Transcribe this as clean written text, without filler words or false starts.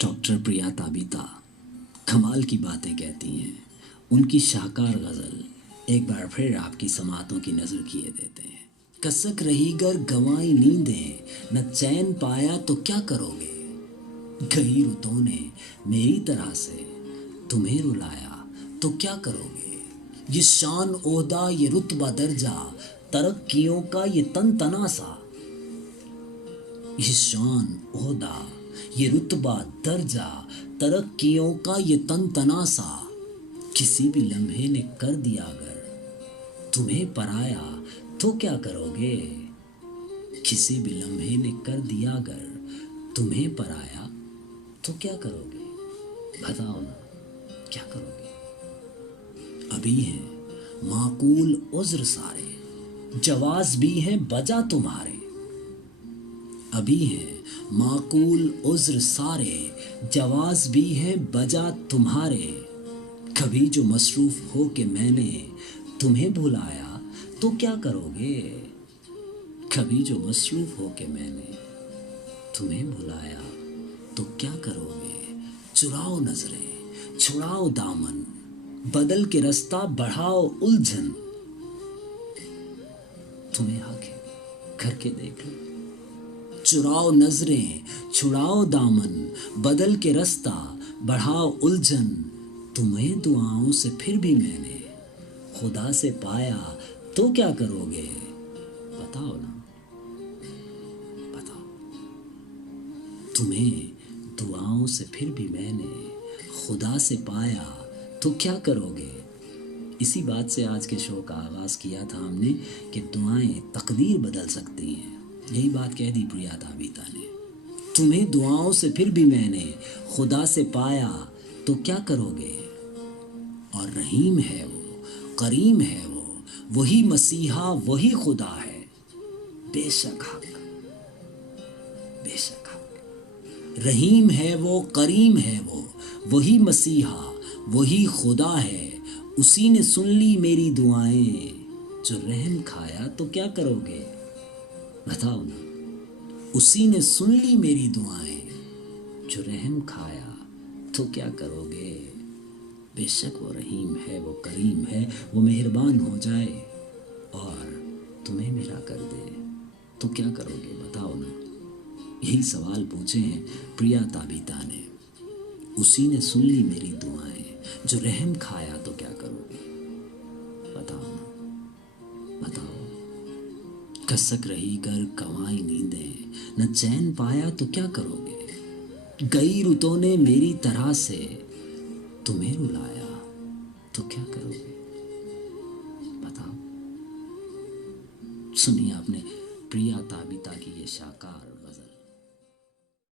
Doctor پریا تابیتا کمال کی باتیں کہتی ہیں. ان کی شاہکار غزل ایک بار پھر آپ کی سماعتوں کی نظر کیے دیتے ہیں. کسک رہی گر گنوائی نیندیں، نہ چین پایا تو کیا کرو گے. گئی رتوں نے میری طرح سے تمہیں رلایا تو کیا کرو گے. یہ شان عہدہ، یہ رتبہ درجہ، ترقیوں کا یہ تن تناسا. یہ شان عہدہ، یہ رتبہ درجہ، ترقیوں کا یہ تن تناسا. کسی بھی لمحے نے کر دیا اگر تمہیں پرایا تو کیا کرو گے. کسی بھی لمحے نے کر دیا اگر تمہیں پرایا تو کیا کرو گے. بتاؤ نا کیا کرو گے. ابھی ہیں معقول عذر سارے، جواز بھی ہیں بجا تمہارے. ابھی ہیں معقول عذر سارے، جواز بھی ہیں بجا تمہارے. کبھی جو مصروف ہو کہ میں نے تمہیں بھلایا تو کیا کرو گے. کبھی جو مصروف ہو کہ میں نے تمہیں بھلایا تو کیا کرو گے. چراؤ نظریں، چھڑاؤ دامن، بدل کے رستہ بڑھاؤ الجھن. تمہیں حق ہے کر کے دیکھ لو. چراؤ نظریں، چھڑاؤ دامن، بدل کے رستہ بڑھاؤ الجھن. تمہیں دعاؤں سے پھر بھی میں نے خدا سے پایا تو کیا کرو گے. بتاؤ نا بتاؤ. تمہیں دعاؤں سے پھر بھی میں نے خدا سے پایا تو کیا کرو گے. اسی بات سے آج کے شو کا آغاز کیا تھا ہم نے کہ دعائیں تقدیر بدل سکتی ہیں. یہی بات کہہ دی پریا تابیتا نے. تمہیں دعاؤں سے پھر بھی میں نے خدا سے پایا تو کیا کرو گے. اور رحیم ہے وہ، کریم ہے وہ، وہی مسیحا وہی خدا ہے. بے شک حق، بے شک حق. رحیم ہے وہ، کریم ہے وہ، وہی مسیحا وہی خدا ہے. اسی نے سن لی میری دعائیں، جو رحم کھایا تو کیا کرو گے. بتاؤ نا. اسی نے سن لی میری دعائیں، جو رحم کھایا تو کیا کرو گے. بے شک وہ رحیم ہے، وہ کریم ہے، وہ مہربان ہو جائے اور تمہیں میرا کر دے تو کیا کرو گے. بتاؤ نا. یہی سوال پوچھے ہیں پریا تابیتا نے. اسی نے سن لی میری دعائیں، جو رحم کھایا تو کیا کرو گے. بتاؤ نا بتاؤ. کسک رہی گر گنوائی نیندیں، نہ چین پایا تو کیا کرو گے. گئی رتوں نے میری طرح سے تمہیں رلایا تو کیا کرو گے. بتاؤ. سنیے آپ نے پریا تابیتا کی یہ شاہکار غزل.